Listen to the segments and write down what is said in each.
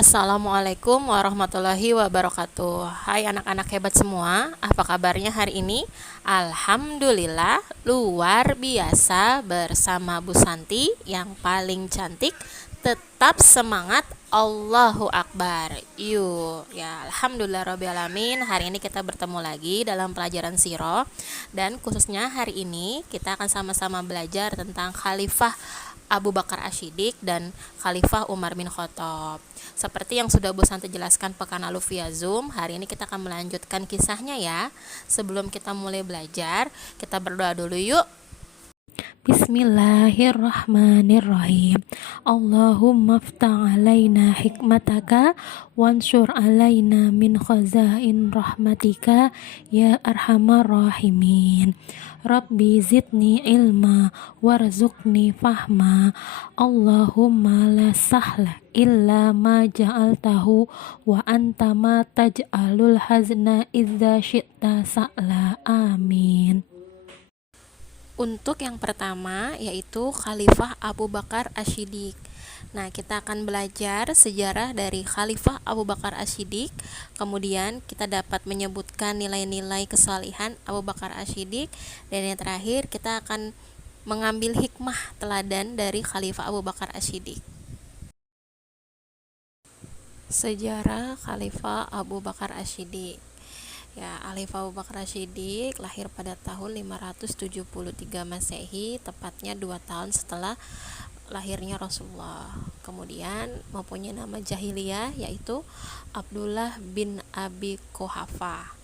Assalamualaikum warahmatullahi wabarakatuh. Hai anak-anak hebat semua, apa kabarnya hari ini? Alhamdulillah, luar biasa bersama Bu Santi yang paling cantik. Tetap semangat, Allahu Akbar. Yuk, ya Alhamdulillah Rabbil Alamin. Hari ini kita bertemu lagi dalam pelajaran Sirah. Dan khususnya hari ini kita akan sama-sama belajar tentang Khalifah Abu Bakar Asy-Siddiq dan Khalifah Umar bin Khattab. Seperti yang sudah Bu Santi jelaskan pekan lalu via Zoom, hari ini kita akan melanjutkan kisahnya ya. Sebelum kita mulai belajar, kita berdoa dulu yuk. Bismillahirrahmanirrahim. Allahumma ftah alaina hikmataka wansur alaina min khazain rahmatika ya arhamar rahimin. Rabbi zidni ilma warzuqni fahma. Allahumma la sahla illa ma ja'altahu wa anta ma taj'alul hazna idza syi'ta sa'la. Amin. Untuk yang pertama yaitu Khalifah Abu Bakar Asy-Siddiq. Nah, kita akan belajar sejarah dari Khalifah Abu Bakar Asy-Siddiq. Kemudian kita dapat menyebutkan nilai-nilai kesalihan Abu Bakar Asy-Siddiq. Dan yang terakhir kita akan mengambil hikmah teladan dari Khalifah Abu Bakar Asy-Siddiq. Sejarah Khalifah Abu Bakar Asy-Siddiq. Ya, Khalifah Abu Bakar Asy-Siddiq lahir pada tahun 573 Masehi, tepatnya 2 tahun setelah lahirnya Rasulullah. Kemudian mempunyai nama jahiliyah yaitu Abdullah bin Abi Quhafah.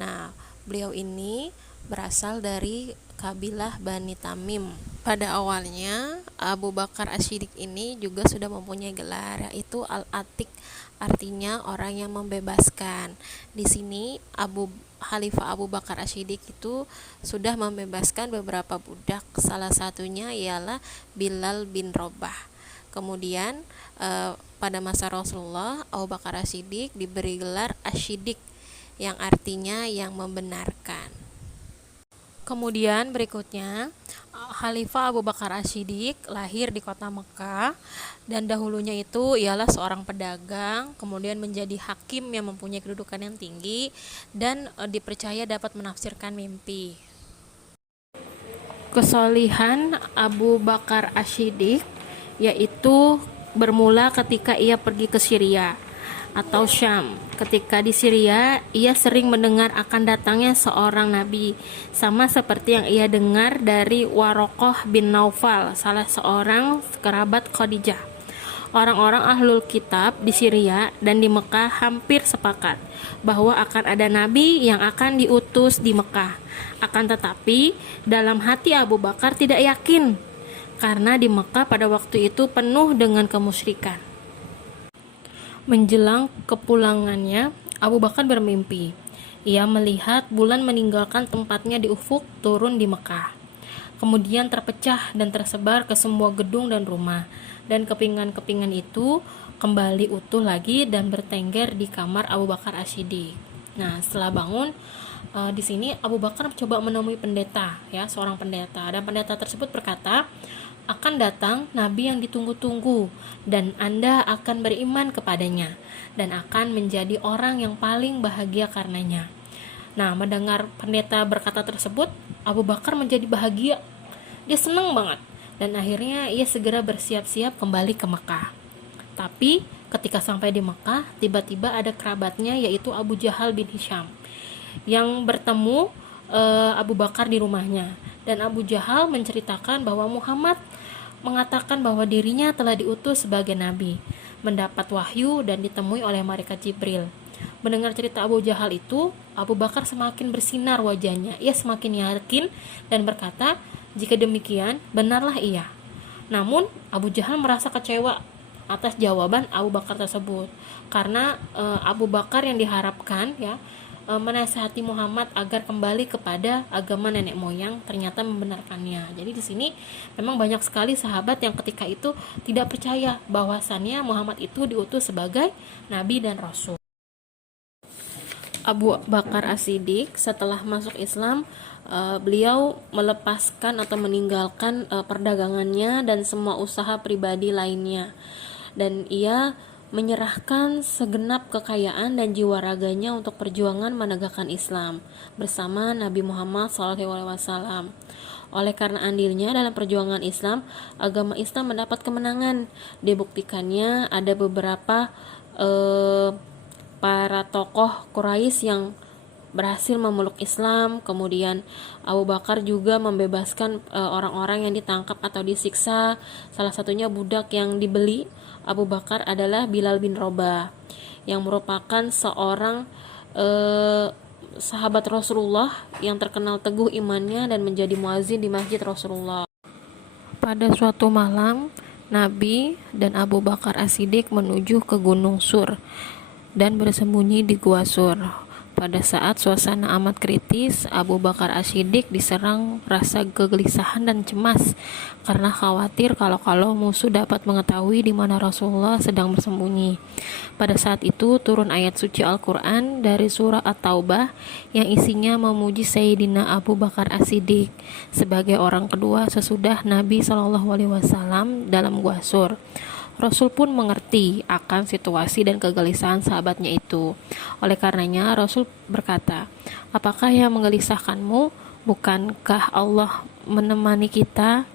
Nah, beliau ini berasal dari kabilah Bani Tamim. Pada awalnya Abu Bakar Asy-Siddiq ini juga sudah mempunyai gelar yaitu Al-Atiq, artinya orang yang membebaskan. Di sini Khalifah Abu Bakar Asy-Siddiq itu sudah membebaskan beberapa budak, salah satunya ialah Bilal bin Rabah. Kemudian pada masa Rasulullah, Abu Bakar Asy-Siddiq diberi gelar Asy-Siddiq yang artinya yang membenarkan. Kemudian berikutnya Khalifah Abu Bakar Asy-Siddiq lahir di kota Mekah, dan dahulunya itu ialah seorang pedagang, kemudian menjadi hakim yang mempunyai kedudukan yang tinggi dan dipercaya dapat menafsirkan mimpi. Kesalihan Abu Bakar Asy-Siddiq yaitu bermula ketika ia pergi ke Syria atau Syam. Ketika di Syria, ia sering mendengar akan datangnya seorang nabi, sama seperti yang ia dengar dari Warokoh bin Naufal, salah seorang kerabat Khadijah. Orang-orang ahlul kitab di Syria dan di Mekah hampir sepakat bahwa akan ada nabi yang akan diutus di Mekah. Akan tetapi, dalam hati Abu Bakar tidak yakin, karena di Mekah pada waktu itu penuh dengan kemusyrikan. Menjelang kepulangannya, Abu Bakar bermimpi. Ia melihat bulan meninggalkan tempatnya di ufuk turun di Mekah. Kemudian terpecah dan tersebar ke semua gedung dan rumah. Dan kepingan-kepingan itu kembali utuh lagi dan bertengger di kamar Abu Bakar Asy-Siddiq. Nah, setelah bangun, di sini Abu Bakar coba menemui pendeta, ya, seorang pendeta. Dan pendeta tersebut berkata, akan datang nabi yang ditunggu-tunggu dan Anda akan beriman kepadanya dan akan menjadi orang yang paling bahagia karenanya. Nah, mendengar pendeta berkata tersebut, Abu Bakar menjadi bahagia. Dia senang banget dan akhirnya ia segera bersiap-siap kembali ke Mekah. Tapi ketika sampai di Mekah, tiba-tiba ada kerabatnya yaitu Abu Jahal bin Hisham yang bertemu Abu Bakar di rumahnya. Dan Abu Jahal menceritakan bahwa Muhammad mengatakan bahwa dirinya telah diutus sebagai nabi, mendapat wahyu dan ditemui oleh malaikat Jibril. Mendengar cerita Abu Jahal itu, Abu Bakar semakin bersinar wajahnya. Ia semakin yakin dan berkata, jika demikian, benarlah ia. Namun, Abu Jahal merasa kecewa atas jawaban Abu Bakar tersebut, karena Abu Bakar yang diharapkan menasihati Muhammad agar kembali kepada agama nenek moyang ternyata membenarkannya. Jadi di sini memang banyak sekali sahabat yang ketika itu tidak percaya bahwasannya Muhammad itu diutus sebagai nabi dan rasul. Abu Bakar Asy-Siddiq setelah masuk Islam, beliau melepaskan atau meninggalkan perdagangannya dan semua usaha pribadi lainnya, dan ia menyerahkan segenap kekayaan dan jiwa raganya untuk perjuangan menegakkan Islam bersama Nabi Muhammad SAW. Oleh karena andilnya dalam perjuangan Islam, agama Islam mendapat kemenangan. Dibuktikannya ada beberapa para tokoh Quraisy yang berhasil memeluk Islam. Kemudian Abu Bakar juga membebaskan orang-orang yang ditangkap atau disiksa. Salah satunya budak yang dibeli Abu Bakar adalah Bilal bin Rabah, yang merupakan seorang sahabat Rasulullah yang terkenal teguh imannya dan menjadi muazin di masjid Rasulullah. Pada suatu malam, Nabi dan Abu Bakar As-Siddiq menuju ke Gunung Sur dan bersembunyi di Gua Sur. Pada saat suasana amat kritis, Abu Bakar As-Siddiq diserang rasa kegelisahan dan cemas karena khawatir kalau musuh dapat mengetahui di mana Rasulullah sedang bersembunyi. Pada saat itu turun ayat suci Al-Quran dari surah At-Taubah yang isinya memuji Sayyidina Abu Bakar As-Siddiq sebagai orang kedua sesudah Nabi SAW dalam Gua Sur. Rasul pun mengerti akan situasi dan kegelisahan sahabatnya itu. Oleh karenanya Rasul berkata, "Apakah yang menggelisahkanmu? Bukankah Allah menemani kita?"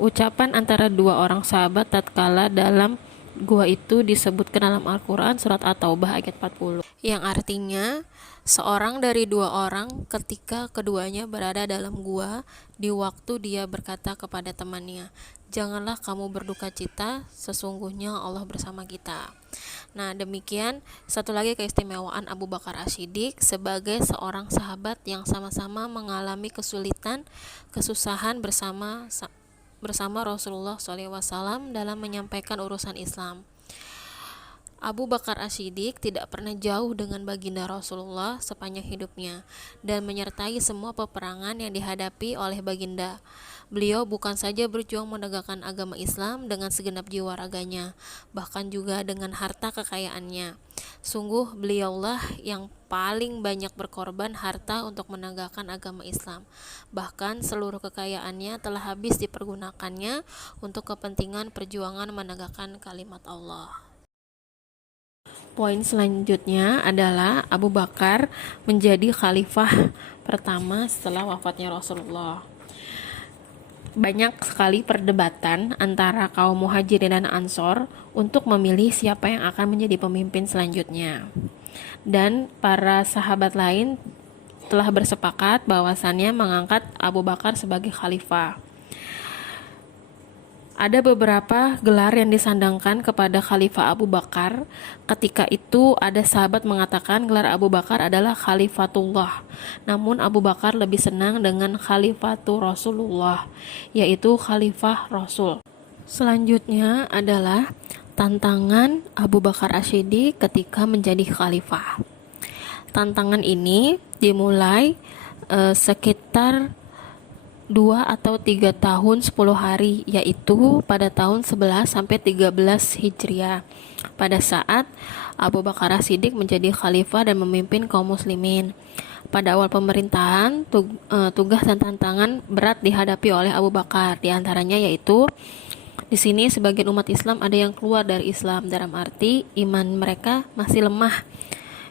Ucapan antara dua orang sahabat tatkala dalam gua itu disebutkan dalam Al-Quran surat At-Taubah ayat 40, yang artinya seorang dari dua orang ketika keduanya berada dalam gua di waktu dia berkata kepada temannya, "Janganlah kamu berduka cita, sesungguhnya Allah bersama kita." Nah, demikian satu lagi keistimewaan Abu Bakar As-Siddiq sebagai seorang sahabat yang sama-sama mengalami kesulitan, kesusahan bersama Rasulullah SAW dalam menyampaikan urusan Islam. Abu Bakar As-Siddiq tidak pernah jauh dengan baginda Rasulullah sepanjang hidupnya dan menyertai semua peperangan yang dihadapi oleh baginda. Beliau bukan saja berjuang menegakkan agama Islam dengan segenap jiwa raganya, bahkan juga dengan harta kekayaannya. Sungguh beliaulah yang paling banyak berkorban harta untuk menegakkan agama Islam. Bahkan seluruh kekayaannya telah habis dipergunakannya untuk kepentingan perjuangan menegakkan kalimat Allah. Poin selanjutnya adalah Abu Bakar menjadi khalifah pertama setelah wafatnya Rasulullah. Banyak sekali perdebatan antara kaum Muhajirin dan Ansor untuk memilih siapa yang akan menjadi pemimpin selanjutnya. Dan para sahabat lain telah bersepakat bahwasannya mengangkat Abu Bakar sebagai khalifah. Ada beberapa gelar yang disandangkan kepada Khalifah Abu Bakar. Ketika itu ada sahabat mengatakan gelar Abu Bakar adalah Khalifatullah. Namun Abu Bakar lebih senang dengan Khalifatu Rasulullah, yaitu Khalifah Rasul. Selanjutnya adalah tantangan Abu Bakar As-Siddiq ketika menjadi khalifah. Tantangan ini dimulai sekitar 2 atau 3 tahun 10 hari, yaitu pada tahun 11 sampai 13 Hijriah, pada saat Abu Bakar As-Siddiq menjadi khalifah dan memimpin kaum muslimin. Pada awal pemerintahan, tugas dan tantangan berat dihadapi oleh Abu Bakar, di antaranya yaitu di sini sebagian umat Islam ada yang keluar dari Islam, dalam arti iman mereka masih lemah,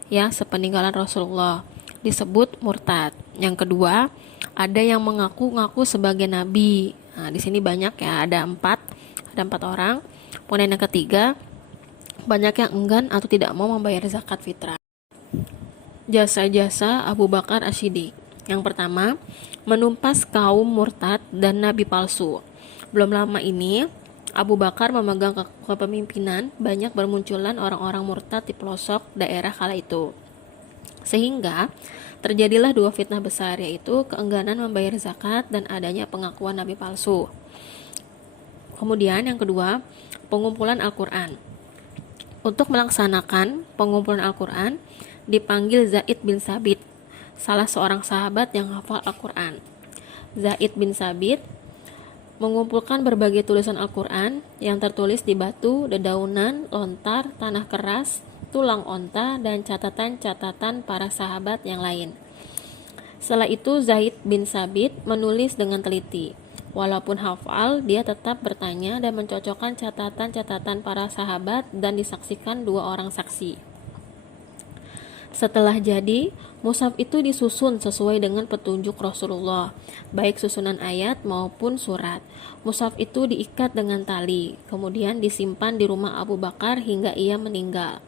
ya, sepeninggalan Rasulullah, disebut murtad. Yang kedua, ada yang mengaku-ngaku sebagai nabi. Nah, di sini banyak ya, ada empat orang. Kemudian yang ketiga, banyak yang enggan atau tidak mau membayar zakat fitrah. Jasa-jasa Abu Bakar As-Siddiq. Yang pertama, menumpas kaum murtad dan nabi palsu. Belum lama ini, Abu Bakar memegang kepemimpinan, banyak bermunculan orang-orang murtad di pelosok daerah kala itu. Sehingga terjadilah dua fitnah besar, yaitu keengganan membayar zakat dan adanya pengakuan nabi palsu. Kemudian yang kedua, pengumpulan Al-Quran. Untuk melaksanakan pengumpulan Al-Quran, dipanggil Zaid bin Sabit, salah seorang sahabat yang hafal Al-Quran. Zaid bin Sabit mengumpulkan berbagai tulisan Al-Quran yang tertulis di batu, dedaunan, lontar, tanah keras, tulang onta, dan catatan-catatan para sahabat yang lain. Setelah itu Zaid bin Sabit menulis dengan teliti. Walaupun hafal, dia tetap bertanya dan mencocokkan catatan-catatan para sahabat dan disaksikan 2 orang saksi. Setelah jadi, mushaf itu disusun sesuai dengan petunjuk Rasulullah, baik susunan ayat maupun surat. Mushaf itu diikat dengan tali, kemudian disimpan di rumah Abu Bakar hingga ia meninggal.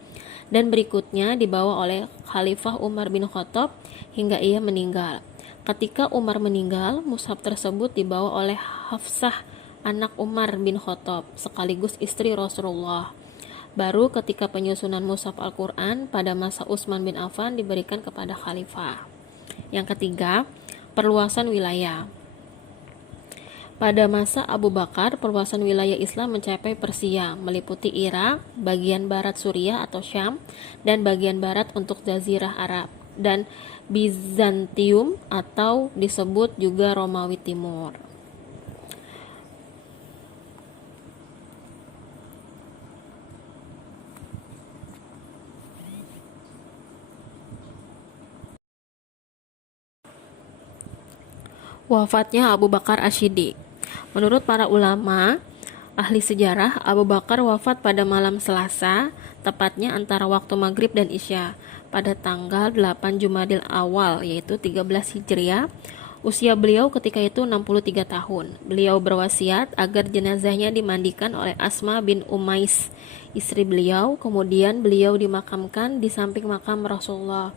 Dan berikutnya dibawa oleh Khalifah Umar bin Khattab hingga ia meninggal. Ketika Umar meninggal, mushaf tersebut dibawa oleh Hafsah, anak Umar bin Khattab, sekaligus istri Rasulullah. Baru ketika penyusunan mushaf Al-Quran pada masa Utsman bin Affan diberikan kepada khalifah. Yang ketiga, perluasan wilayah. Pada masa Abu Bakar, perluasan wilayah Islam mencapai Persia, meliputi Irak, bagian barat Suriah atau Syam, dan bagian barat untuk Jazirah Arab, dan Bizantium atau disebut juga Romawi Timur. Wafatnya Abu Bakar Asy-Siddiq. Menurut para ulama ahli sejarah, Abu Bakar wafat pada malam Selasa, tepatnya antara waktu maghrib dan isya, pada tanggal 8 Jumadil Awal, yaitu 13 Hijriah. Usia beliau ketika itu 63 tahun. Beliau berwasiat agar jenazahnya dimandikan oleh Asma bin Umais, istri beliau, kemudian beliau dimakamkan di samping makam Rasulullah.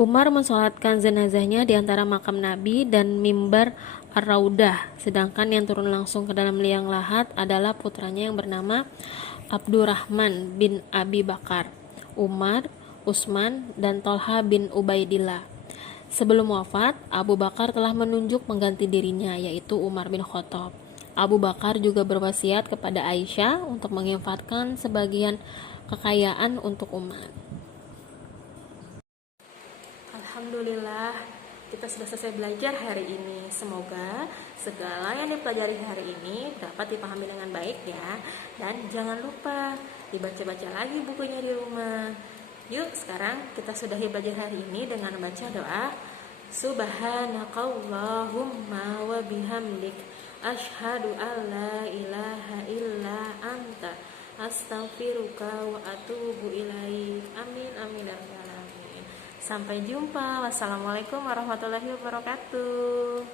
Umar mensolatkan jenazahnya di antara makam Nabi dan mimbar Ar-Raudah, sedangkan yang turun langsung ke dalam liang lahat adalah putranya yang bernama Abdurrahman bin Abi Bakar, Umar, Utsman, dan Tolha bin Ubaidillah. Sebelum wafat, Abu Bakar telah menunjuk pengganti dirinya, yaitu Umar bin Khattab. Abu Bakar juga berwasiat kepada Aisyah untuk menginfakkan sebagian kekayaan untuk umat. Alhamdulillah, kita sudah selesai belajar hari ini. Semoga segala yang dipelajari hari ini dapat dipahami dengan baik ya. Dan jangan lupa dibaca-baca lagi bukunya di rumah. Yuk, sekarang kita sudahi belajar hari ini dengan membaca doa Subhanakallahumma wa bihamdik asyhadu an la ilaha illa anta astaghfiruka wa atubu ilaik. Amin amin ya rabbal alamin. Sampai jumpa. Wassalamualaikum warahmatullahi wabarakatuh.